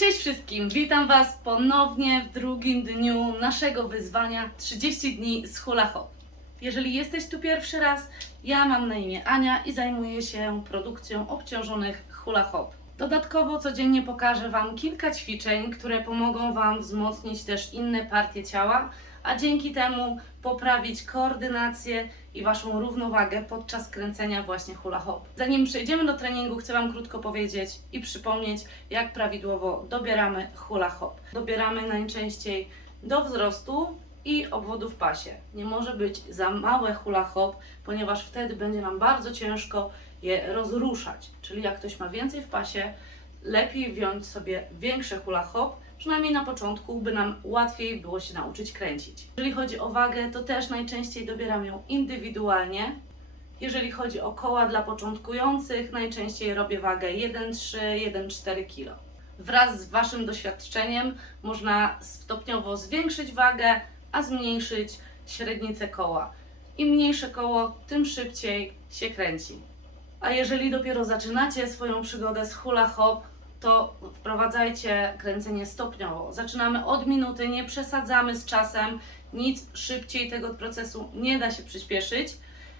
Cześć wszystkim, witam Was ponownie w drugim dniu naszego wyzwania 30 dni z hula hop. Jeżeli jesteś tu pierwszy raz, ja mam na imię Ania i zajmuję się produkcją obciążonych hula hop. Dodatkowo codziennie pokażę Wam kilka ćwiczeń, które pomogą Wam wzmocnić też inne partie ciała, a dzięki temu poprawić koordynację i Waszą równowagę podczas kręcenia właśnie hula hop. Zanim przejdziemy do treningu, chcę Wam krótko powiedzieć i przypomnieć, jak prawidłowo dobieramy hula hop. Dobieramy najczęściej do wzrostu i obwodu w pasie. Nie może być za małe hula hop, ponieważ wtedy będzie nam bardzo ciężko je rozruszać. Czyli jak ktoś ma więcej w pasie, lepiej wziąć sobie większe hula hop, przynajmniej na początku, by nam łatwiej było się nauczyć kręcić. Jeżeli chodzi o wagę, to też najczęściej dobieram ją indywidualnie. Jeżeli chodzi o koła dla początkujących, najczęściej robię wagę 1,3-1,4 kg. Wraz z Waszym doświadczeniem można stopniowo zwiększyć wagę, a zmniejszyć średnicę koła. Im mniejsze koło, tym szybciej się kręci. A jeżeli dopiero zaczynacie swoją przygodę z hula hop, to wprowadzajcie kręcenie stopniowo. Zaczynamy od minuty, nie przesadzamy z czasem, nic szybciej tego procesu nie da się przyspieszyć,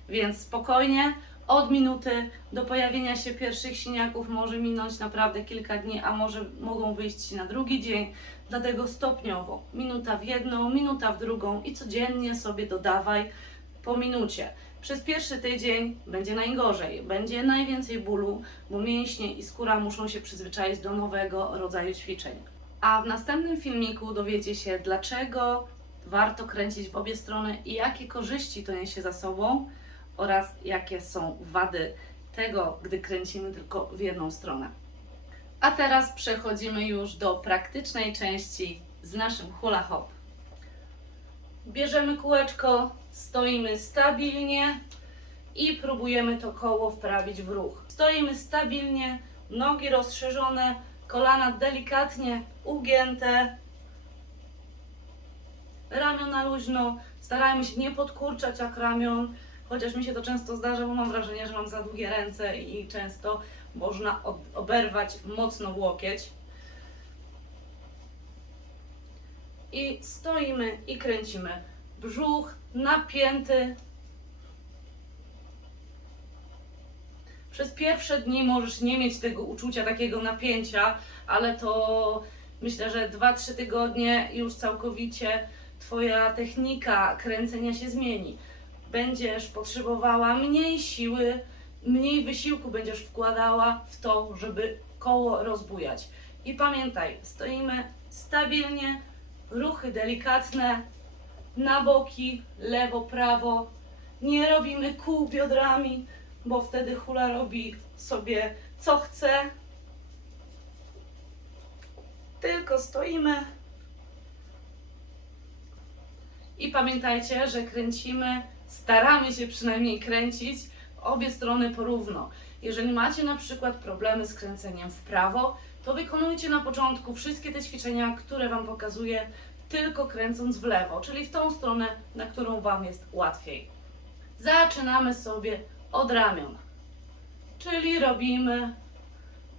więc spokojnie. Od minuty do pojawienia się pierwszych siniaków może minąć naprawdę kilka dni, a może mogą wyjść na drugi dzień. Dlatego stopniowo, minuta w jedną, minuta w drugą i codziennie sobie dodawaj po minucie. Przez pierwszy tydzień będzie najgorzej, będzie najwięcej bólu, bo mięśnie i skóra muszą się przyzwyczaić do nowego rodzaju ćwiczeń. A w następnym filmiku dowiecie się, dlaczego warto kręcić w obie strony i jakie korzyści to niesie za sobą oraz jakie są wady tego, gdy kręcimy tylko w jedną stronę. A teraz przechodzimy już do praktycznej części z naszym hula hop. Bierzemy kółeczko, stoimy stabilnie i próbujemy to koło wprawić w ruch. Stoimy stabilnie, nogi rozszerzone, kolana delikatnie ugięte, ramiona luźno. Starajmy się nie podkurczać jak ramion, chociaż mi się to często zdarza, bo mam wrażenie, że mam za długie ręce i często można ob- oberwać mocno w łokieć. I stoimy i kręcimy. Brzuch napięty. Przez pierwsze dni możesz nie mieć tego uczucia, takiego napięcia, ale to myślę, że 2-3 tygodnie już całkowicie Twoja technika kręcenia się zmieni. Będziesz potrzebowała mniej siły, mniej wysiłku będziesz wkładała w to, żeby koło rozbujać. I pamiętaj, stoimy stabilnie, ruchy delikatne, na boki, lewo, prawo. Nie robimy kół biodrami, bo wtedy hula robi sobie co chce. Tylko stoimy. I pamiętajcie, że kręcimy, staramy się przynajmniej kręcić obie strony porówno. Jeżeli macie na przykład problemy z kręceniem w prawo, to wykonujcie na początku wszystkie te ćwiczenia, które Wam pokazuję, tylko kręcąc w lewo, czyli w tą stronę, na którą Wam jest łatwiej. Zaczynamy sobie od ramion, czyli robimy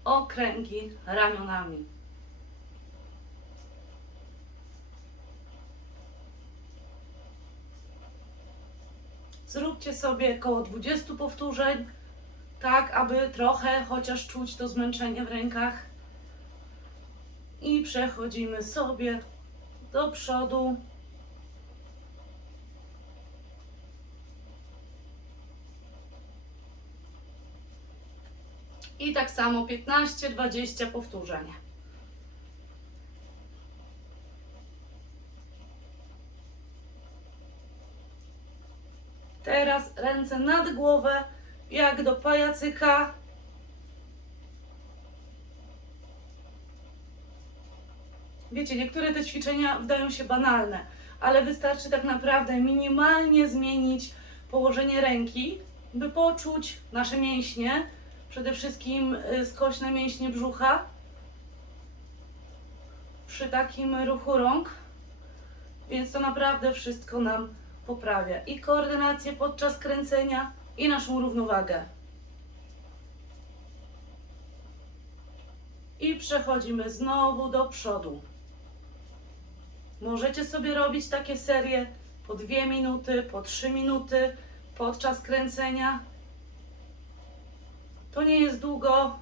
okręgi ramionami. Zróbcie sobie około 20 powtórzeń, tak aby trochę chociaż czuć to zmęczenie w rękach. I przechodzimy sobie do przodu. I tak samo 15-20 powtórzeń. Teraz ręce nad głowę, jak do pajacyka. Wiecie, niektóre te ćwiczenia wydają się banalne, ale wystarczy tak naprawdę minimalnie zmienić położenie ręki, by poczuć nasze mięśnie, przede wszystkim y, skośne mięśnie brzucha przy takim ruchu rąk, więc to naprawdę wszystko nam poprawia i koordynację podczas kręcenia, i naszą równowagę. I przechodzimy znowu do przodu. Możecie sobie robić takie serie po 2 minuty, po 3 minuty podczas kręcenia. To nie jest długo,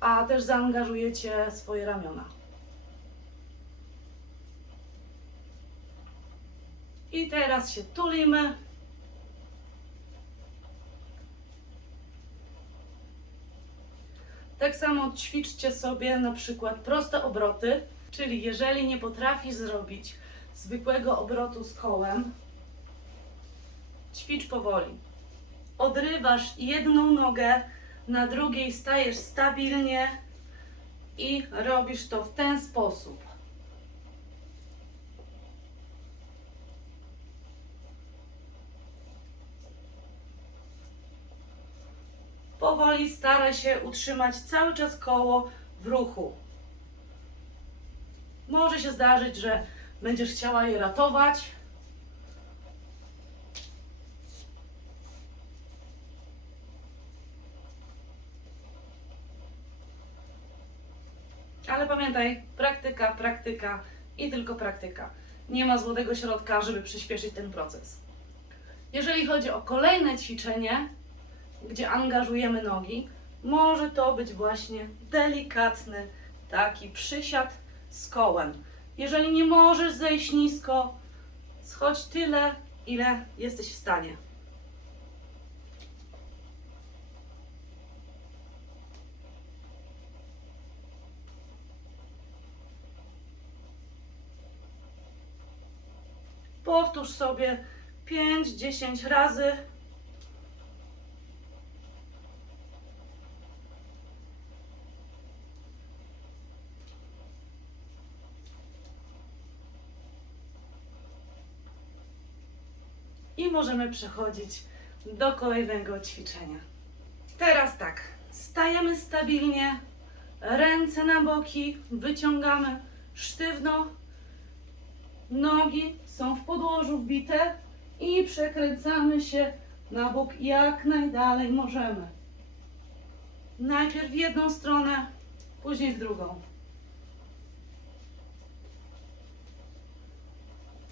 a też zaangażujecie swoje ramiona. I teraz się tulimy. Tak samo ćwiczcie sobie na przykład proste obroty, czyli jeżeli nie potrafisz zrobić zwykłego obrotu z kołem, ćwicz powoli. Odrywasz jedną nogę, na drugiej stajesz stabilnie i robisz to w ten sposób. Powoli staraj się utrzymać cały czas koło w ruchu. Może się zdarzyć, że będziesz chciała je ratować. Ale pamiętaj, praktyka, praktyka i tylko praktyka. Nie ma złotego środka, żeby przyspieszyć ten proces. Jeżeli chodzi o kolejne ćwiczenie, gdzie angażujemy nogi, może to być właśnie delikatny taki przysiad z kołem. Jeżeli nie możesz zejść nisko, schodź tyle, ile jesteś w stanie. Powtórz sobie 5-10 razy. I możemy przechodzić do kolejnego ćwiczenia. Teraz tak, stajemy stabilnie, ręce na boki, wyciągamy sztywno, nogi są w podłożu wbite i przekręcamy się na bok jak najdalej możemy. Najpierw w jedną stronę, później w drugą.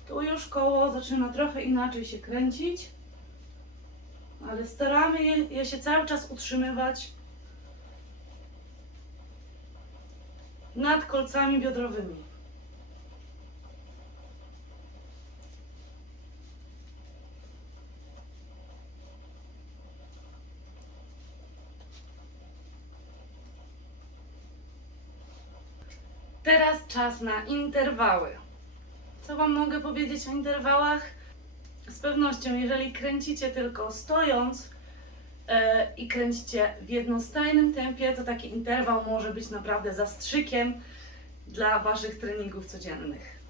Tu już koło zaczyna trochę inaczej się kręcić, ale staramy je, się cały czas utrzymywać nad kolcami biodrowymi. Teraz czas na interwały. Co Wam mogę powiedzieć o interwałach? Z pewnością, jeżeli kręcicie tylko stojąc e, i kręcicie w jednostajnym tempie, to taki interwał może być naprawdę zastrzykiem dla Waszych treningów codziennych.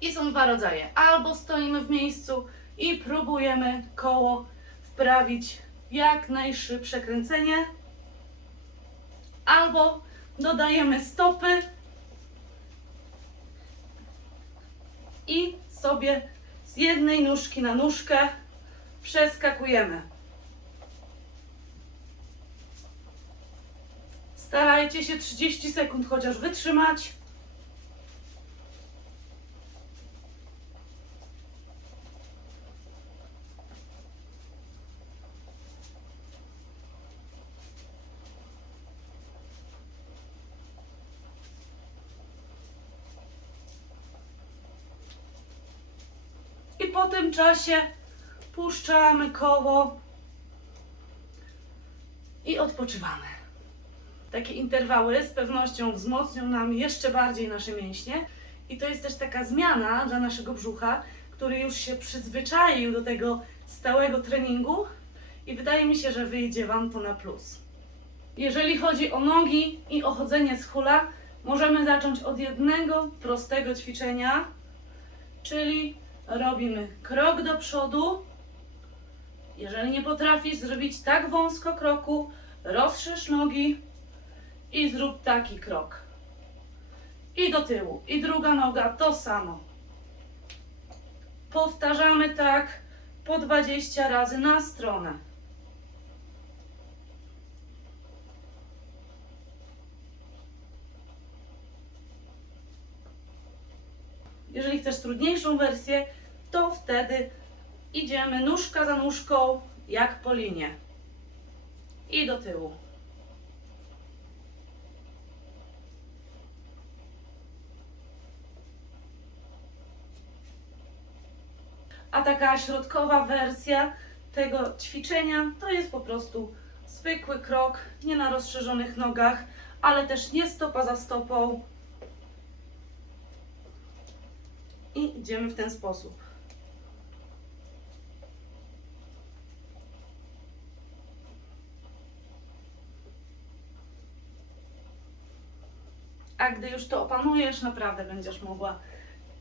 I są dwa rodzaje. Albo stoimy w miejscu i próbujemy koło wprawić jak najszybsze kręcenie, albo dodajemy stopy i sobie z jednej nóżki na nóżkę przeskakujemy. Starajcie się 30 sekund chociaż wytrzymać. Po tym czasie puszczamy koło i odpoczywamy. Takie interwały z pewnością wzmocnią nam jeszcze bardziej nasze mięśnie. I to jest też taka zmiana dla naszego brzucha, który już się przyzwyczaił do tego stałego treningu i wydaje mi się, że wyjdzie Wam to na plus. Jeżeli chodzi o nogi i o chodzenie z hula, możemy zacząć od jednego prostego ćwiczenia, czyli robimy krok do przodu. Jeżeli nie potrafisz zrobić tak wąsko kroku, rozszerz nogi i zrób taki krok. I do tyłu. I druga noga to samo. Powtarzamy tak po 20 razy na stronę. Jeżeli chcesz trudniejszą wersję, to wtedy idziemy nóżka za nóżką, jak po linie. I do tyłu. A taka środkowa wersja tego ćwiczenia to jest po prostu zwykły krok, nie na rozszerzonych nogach, ale też nie stopa za stopą. I idziemy w ten sposób. A gdy już to opanujesz, naprawdę będziesz mogła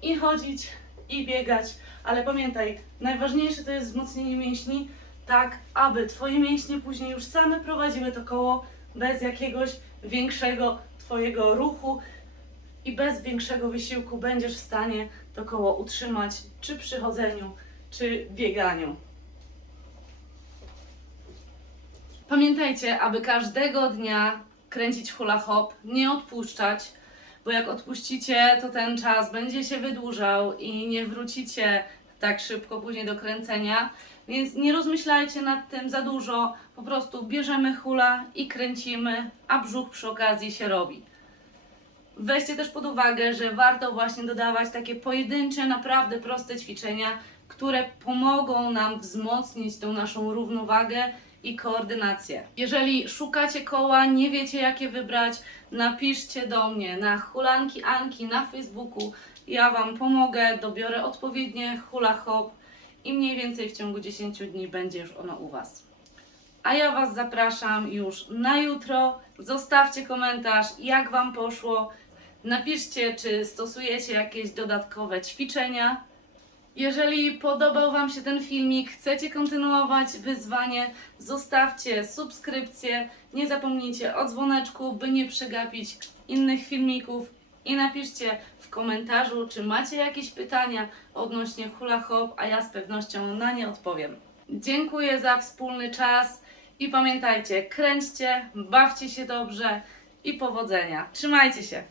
i chodzić, i biegać. Ale pamiętaj, najważniejsze to jest wzmocnienie mięśni, tak aby Twoje mięśnie później już same prowadziły to koło bez jakiegoś większego Twojego ruchu i bez większego wysiłku będziesz w stanie to koło utrzymać, czy przy chodzeniu, czy bieganiu. Pamiętajcie, aby każdego dnia kręcić hula hop, nie odpuszczać, bo jak odpuścicie, to ten czas będzie się wydłużał i nie wrócicie tak szybko później do kręcenia. Więc nie rozmyślajcie nad tym za dużo, po prostu bierzemy hula i kręcimy, a brzuch przy okazji się robi. Weźcie też pod uwagę, że warto właśnie dodawać takie pojedyncze, naprawdę proste ćwiczenia, które pomogą nam wzmocnić tą naszą równowagę i koordynację. Jeżeli szukacie koła, nie wiecie jakie wybrać, napiszcie do mnie na hulanki Anki na Facebooku. Ja Wam pomogę, dobiorę odpowiednie hula hop i mniej więcej w ciągu 10 dni będzie już ono u Was. A ja Was zapraszam już na jutro. Zostawcie komentarz, jak Wam poszło. Napiszcie, czy stosujecie jakieś dodatkowe ćwiczenia. Jeżeli podobał Wam się ten filmik, chcecie kontynuować wyzwanie, zostawcie subskrypcję. Nie zapomnijcie o dzwoneczku, by nie przegapić innych filmików. I napiszcie w komentarzu, czy macie jakieś pytania odnośnie hula hop, a ja z pewnością na nie odpowiem. Dziękuję za wspólny czas i pamiętajcie, kręćcie, bawcie się dobrze i powodzenia. Trzymajcie się!